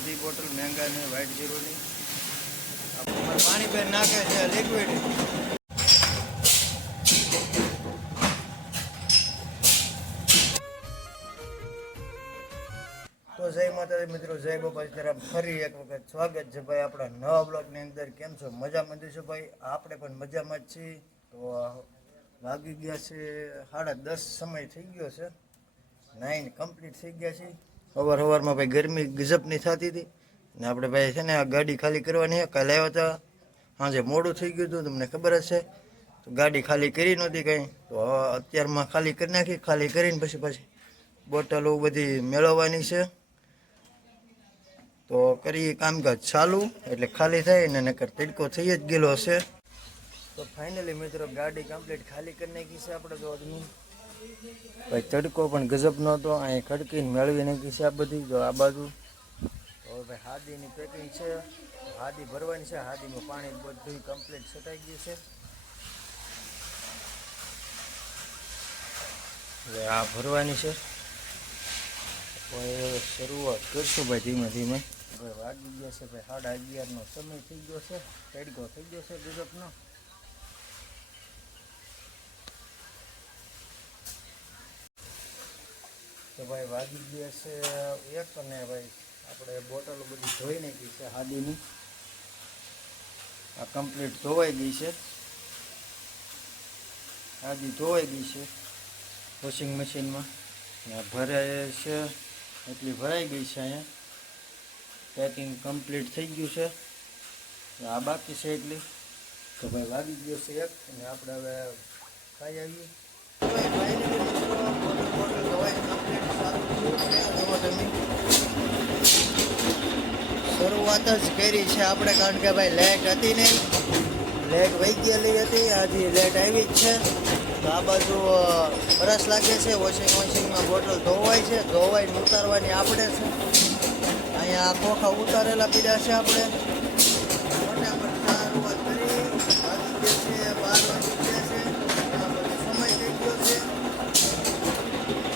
બધી bottle મેંગાની white જીરોની. પાણી પેર નાખે છે લિક્વિડ તો જય માતાજી મિત્રો, જય ગોપાલ તરફ ફરી એક વખત સ્વાગત છે ભાઈ આપણા નવા બ્લોગની અંદર. કેમ છો? મજામાં છો ભાઈ? આપણે પણ મજામાં જ છીએ. તો વાગી ગયા છે સાડા દસ, સમય થઈ ગયો છે. નાઇન કમ્પ્લીટ થઈ ગયા છે. સવાર સવારમાં ભાઈ ગરમી ગજબની થતી હતી. ને આપણે ભાઈ છે ને આ ગાડી ખાલી કરવાની કાલે આવ્યા હતા. સાંજે મોડું થઈ ગયું હતું, તમને ખબર છે તો ગાડી ખાલી કરી નહોતી કંઈ. તો અત્યારમાં ખાલી કરી નાખી, ખાલી કરીને પછી પછી બોટલો બધી મેળવવાની છે. તો કરીએ કામકાજ ચાલુ, એટલે ખાલી થાય ને નકર તડકો થઈ જ ગયેલો હશે. તો ફાઇનલી મિત્રો ગાડી કમ્પ્લીટ ખાલી કરી નાખી છે આપણે તો ભાઈ, તડકો પણ ગજબ નહોતો. અહીં ખડકીને મેળવી નાખી છે આ બધી. જો આ બાજુ હવે ભાઈ હાદીની પેકિંગ છે. હાદી ભરવાની છે. હાદીમાં પાણી બધું કમ્પ્લીટ છટાઈ ગયું છે. આ ભરવાની છે. શરૂઆત કરશું ભાઈ ધીમે ધીમે. ભાઈ વાગી ગયા છે ભાઈ સાડા અગિયારનો સમય થઈ ગયો છે. તડકો થઈ ગયો છે ગજબનો. તો ભાઈ વાગી ગયા છે એક અને ભાઈ આપણે બોટલો બધી ધોઈ નાખી છે હાદીની આ કમ્પ્લીટ ધોવાઈ ગઈ છે. હાદી ધોવાઈ ગઈ છે વોશિંગ મશીનમાં આ ભરાય છે, એટલી ભરાઈ ગઈ છે અહીંયા. પેકિંગ કમ્પ્લીટ થઈ ગયું છે. આ બાકી છે એટલી. તો ભાઈ વાગી ગયો છે એક અને આપણે હવે ખાઈ આવીએ. શરૂઆત જ કરી છે આપણે, કારણ કે ભાઈ લેટ હતી નહીં. લેટ વહી ગયેલી હતી આજે લેટ આવી જ છે. તો આ બાજુ વરસ લાગે છે વોશિંગ મશીનમાં બોટલ ધોવાય છે. ધોવાઈને ઉતારવાની આપણે છે અહીંયા ખોખા ઉતારેલા પીડા છે આપણે ફટાફટ શરૂઆત કરી વાગી ગયા છે બાર વાગી ગયા છે આ બધો સમય થઈ ગયો છે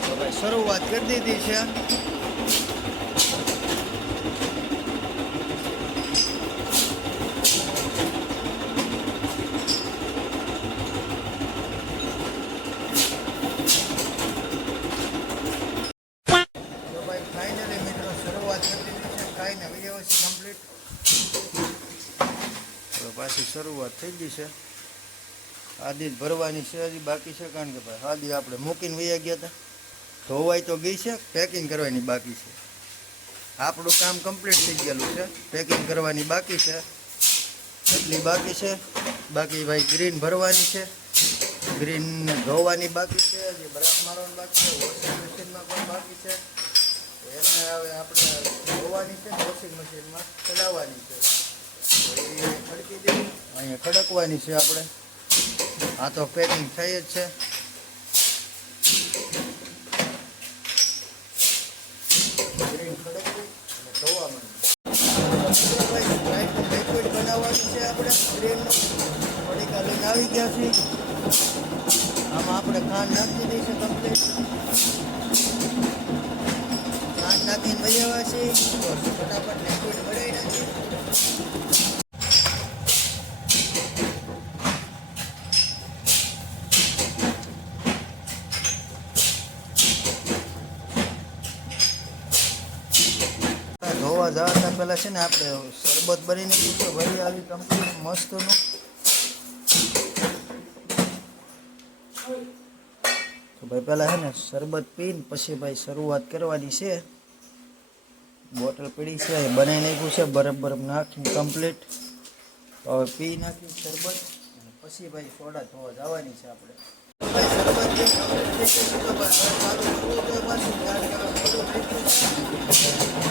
તો ભાઈ શરૂઆત કરી દીધી છે તો ભાઈ ફાઇનલી મિત્રો શરૂઆત કરી દીધી છે ખાઈને વીડિયો છે. કમ્પ્લીટ હવે પાછી શરૂઆત થઈ ગઈ છે. આદિ જ ભરવાની છે હજી બાકી છે, કારણ કે ભાઈ આદિ આપણે મૂકીને વૈયા ગયા હતા. ધોવાઈ તો ગઈ છે પેકિંગ કરવાની બાકી છે. આપણું કામ કમ્પ્લીટ થઈ ગયેલું છે પેકિંગ કરવાની બાકી છે. એટલી બાકી છે, બાકી ભાઈ ગ્રીન ભરવાની છે. ગ્રીન ધોવાની બાકી છે, જે બ્રશ મારવાની બાકી છે વોશિંગ મશીનમાં પણ બાકી છે. એને હવે આપણે ધોવાની છે વોશિંગ મશીનમાં ચડાવવાની છે. ખડકી દેવી અહીંયા ખડકવાની છે આપણે. આ તો પેકિંગ થઈ જ છે ગ્રીન ખડકવી અને ધોવા માંડવી લિક્વિડ છે આપણે. ટ્રેનમાં થોડીક લઈને આવી ગયા છે આમાં આપણે ખાંડ નાખી દઈશું કમ્પ્લીટ ખાંડ નાખીને ભાઈ આવ્યા છીએ ફટાફટ લિક્વિડ ભરાઈ નાખીએ ધોવા જતા પહેલા છે ને આપણે શરબત બનીને પૂછો ભાઈ આવી કમ્પ્લીટ મસ્તનું તો ભાઈ પહેલાં છે ને શરબત પીને પછી ભાઈ શરૂઆત કરવાની છે. બોટલ પડી છે બનાવી નાખ્યું છે, બરફ બરફ નાખીને કમ્પ્લીટ હવે પી નાખ્યું શરબત પછી ભાઈ સોડા ધોવા જવાની છે આપણે.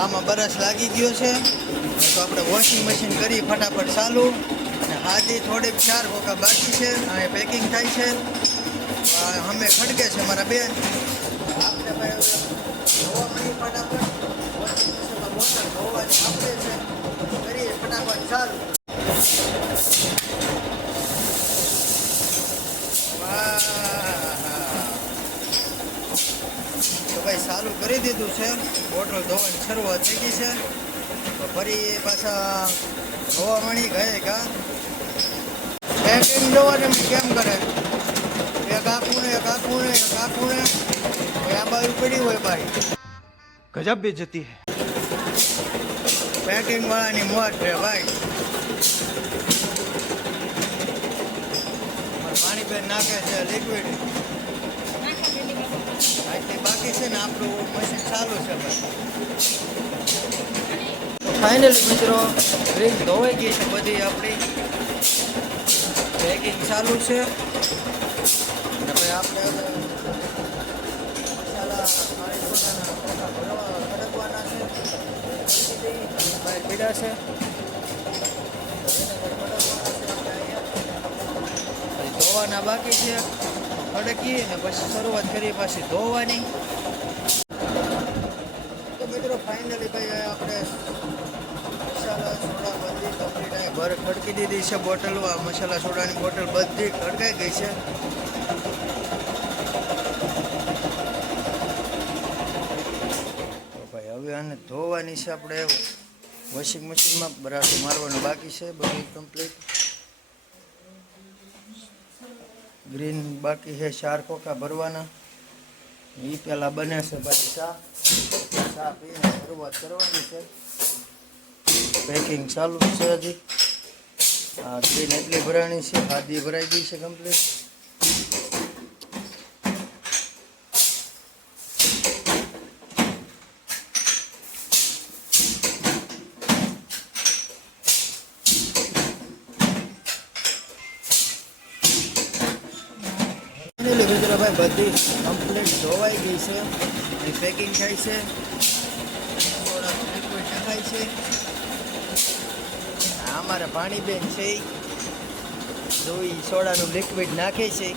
આમાં બરસ લાગી ગયો છે. તો આપણે વોશિંગ મશીન કરી ફટાફટ ચાલુ. અને હાથી થોડીક ચાર વખત બાકી છે. અને પેકિંગ થાય છે. અમે ખડકે છે મારા બેન. આપણે ભાઈ હવે ધોવા મળી ફટાફટ વોશિંગ મશીનમાં બોટલ ધોવાની આપણે છે કરીએ ફટાફટ ચાલુ વાહ. તો ભાઈ ચાલુ કરી દીધું છે બોટલ ધોવાની શરૂઆત થઈ ગઈ છે. તો ફરી પાછા ધોવા મળી ગયે કા પેન્ટિંગ જોવાને કેમ કરે? એક આખું ને એક આખું ને એક આખું ને આ બાજુ પડી હોય ભાઈ. ગજબ બે જતી હે. પેન્ટિંગ વાળાની મોત છે ભાઈ. પાણી બેન નાખે છે લિક્વિડ આટલી બાકી છે ને આપણું. મશીન ચાલુ છે. ફાઇનલી મિત્રો ડ્રિંક ધોવાઈ ગઈ છે બધી આપણી પેકિંગ ચાલુ છે. હવે આપણે મસાલા છે. પીડા છે ધોવાના બાકી છે. ખડકી ને પછી શરૂઆત કરીએ પાછી ધોવાની. તો મિત્રો ફાઇનલી ભાઈ આપણે મસાલા સોડા બધી કમ્પ્લીટ ભર ખડકી દીધી છે બોટલ મસાલા સોડાની બોટલ બધી ખડકાઈ ગઈ છે. તો ભાઈ, હવે આને ધોવાની છે આપણે. વોશિંગ મશીનમાં બરાબર મારવાનું બાકી છે, બધું કમ્પ્લીટ ગ્રીન બાકી છે ચાર કોકા ભરવાના. એ પહેલાં બને છે ભાઈ ચા. ચા પીને શરૂઆત કરવાની છે. પેકિંગ ચાલુ છે હજી. આ ગ્રીન એટલી ભરાણી છે આધી ભરાઈ ગઈ છે કમ્પ્લીટ ફાઇનલી મિત્રો ભાઈ બધી કમ્પ્લીટ ધોવાઈ ગઈ છે. એ પેકિંગ થાય છે. લિક્વિડ નખાય છે. અમારા પાણીબેન છે ઈ. સોડાનું લિક્વિડ નાખે છે.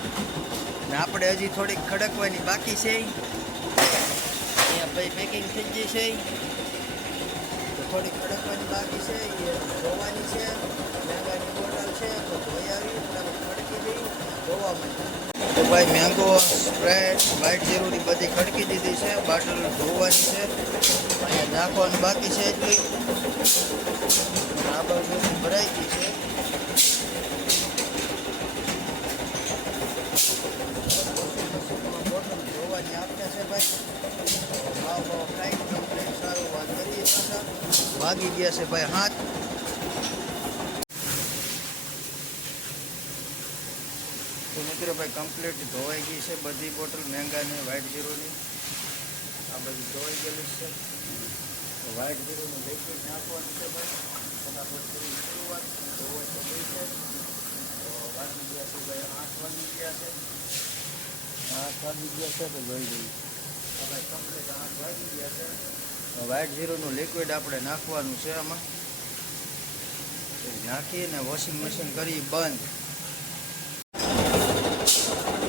ને આપણે હજી થોડીક ખડકવાની બાકી છે. અહીંયા ભાઈ પેકિંગ થઈ ગઈ છે થોડીક ખડકવાની બાકી છે. એ ધોવાની છે. મેંગાની બોટલ છે. તો ધોઈ આવી તો ભાઈ મેંગો સ્પ્રેડ વ્હાઈટ જીરુની બધી ખડકી દીધી છે બાટલ ધોવાની છે, અહીંયા નાખવાની બાકી છે એટલી આ બાજુ ભરાઈ ગઈ છે. બોટલ ધોવાની છે ભાઈ. ભાવ ભાવ ખાઈ સારું વાત કરીએ વાગી ગયા છે ભાઈ હાથ તો મિત્રો ભાઈ કમ્પ્લીટ ધોવાઈ ગઈ છે. બધી બોટલ મેંગાની વ્હાઈટ જીરોની આ બધી ધોવાઈ ગયેલી છે. તો વ્હાઈટ જીરોનું લિક્વિડ નાખવાનું છે ભાઈ. ફટાફટ કરી શરૂઆત. ધોવાઈ તો ગઈ છે. તો ગયા છે ભાઈ આઠ વાગી ગયા છે. આઠ વાગી ગયા છે તો જોઈ ગયું ભાઈ કમ્પ્લીટ આઠ વાગી ગયા છે. તો વ્હાઈટ જીરોનું લિક્વિડ આપણે નાખવાનું છે આમાં. નાખીને વોશિંગ મશીન કરી બંધ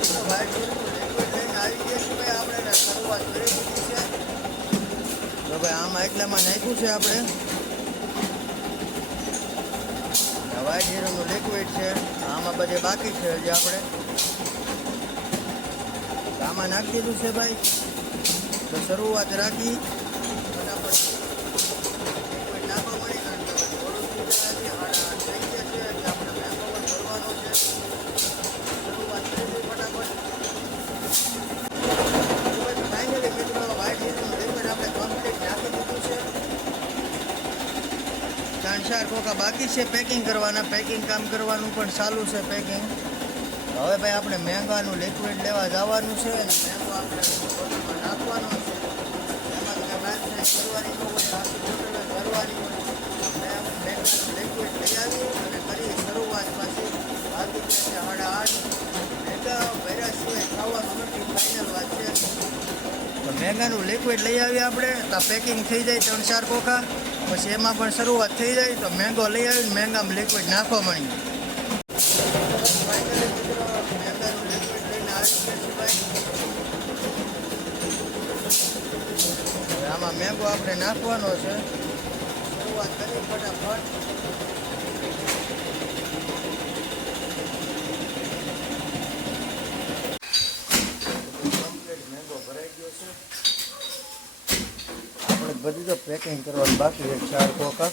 વ્હાઈટ જીરુંનું લિક્વિડ લઈને આવી ગયા છીએ ભાઈ આપણે એને શરૂઆત કરી દીધી છે તો આમાં એટલામાં નાખ્યું છે આપણે. વ્હાઈટ જીરુંનું લિક્વિડ છે. આમાં બધે બાકી છે હજી આપણે. આમાં નાખી દીધું છે ભાઈ. તો શરૂઆત રાખી ફટાફટ liquid નાખવા મળી કારણ કે થોડું થઈ ગયા છે સાડા આઠ થઈ ગયા છે એટલે આપણે મેંગો પણ ભરવાનો છે શરૂઆત કરી દઈએ ફટાફટ ફાઇનલી મિત્રો વ્હાઈટ જીરુંનું લિક્વિડ આપણે કમ્પ્લીટ નાખી દીધું છે ત્રણ ચાર કોકા બાકી છે પેકિંગ કરવાના પેકિંગ કામ કરવાનું પણ ચાલુ છે પેકિંગ હવે ભાઈ આપણે મેંગાનું લિક્વિડ લેવા જવાનું છે અને મેંગો આપણે નાખવાનો છે. એમાં તમે કરવાની હોય કરવાની હોય મેંગાનું લિક્વિડ લઈ આવી અને કરી શરૂઆત પાછી બાકી આઠ. મેંગા ભર્યા સિવાય ખાવાનું નથી ફાઇનલ છે. તો મેંગાનું લિક્વિડ લઈ આવીએ આપણે, તો પેકિંગ થઈ જાય ત્રણ ચાર કોકા પછી એમાં પણ શરૂઆત થઈ જાય તો મેંગો લઈ આવીને મેંગામાં લિક્વિડ નાખવા માંડીએ. આમાં મેંગો આપણે નાખવાનો છે. શરૂઆત કરી, ફટાફટ કમ્પ્લીટ મેંગો ભરાઈ ગયો છે આપણે બધી તો પેકિંગ કરવાની બાકી છે, ચાર કોકા.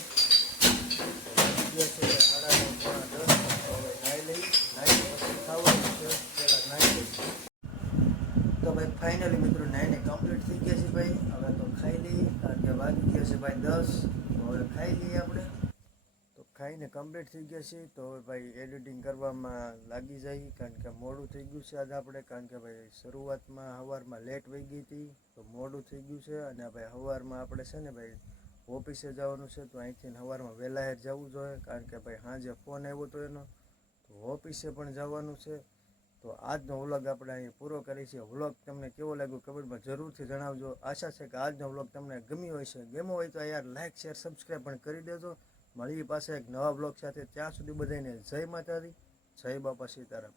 તો ભાઈ ફાઇનલી મિત્રો નાઈને કમ્પ્લીટ થઈ ગયા છે ભાઈ. હવે તો ખાઈ લઈએ. કારણ કે વાગી ગયા છે ભાઈ દસ. તો હવે ખાઈ લઈએ આપણે. ખાઈને કમ્પ્લીટ થઈ ગયા છે તો હવે ભાઈ એડિટિંગ કરવામાં લાગી જાય, કારણ કે મોડું થઈ ગયું છે આજે આપણે, કારણ કે ભાઈ શરૂઆતમાં સવારમાં લેટ વહી ગઈ હતી, તો મોડું થઈ ગયું છે. અને ભાઈ સવારમાં આપણે છે ને ભાઈ ઓફિસે જવાનું છે, તો અહીંથી સવારમાં વહેલા હેર જવું જોઈએ, કારણ કે ભાઈ સાંજે ફોન આવ્યો તો એનો. તો ઓફિસે પણ જવાનું છે. તો આજનો વ્લોગ આપણે અહીં પૂરો કરીએ છીએ. વ્લોગ તમને કેવો લાગ્યો કમેન્ટમાં જરૂરથી જણાવજો. આશા છે કે આજનો વ્લોગ તમને ગમ્યો હોય છે ગમ્યો હોય તો યાર લાઇક શેર સબસ્ક્રાઈબ પણ કરી દેજો. મળીએ પાસે એક નવા બ્લોક સાથે ત્યાં સુધી બધાને જય માતાજી જય બાપા સીતારામ.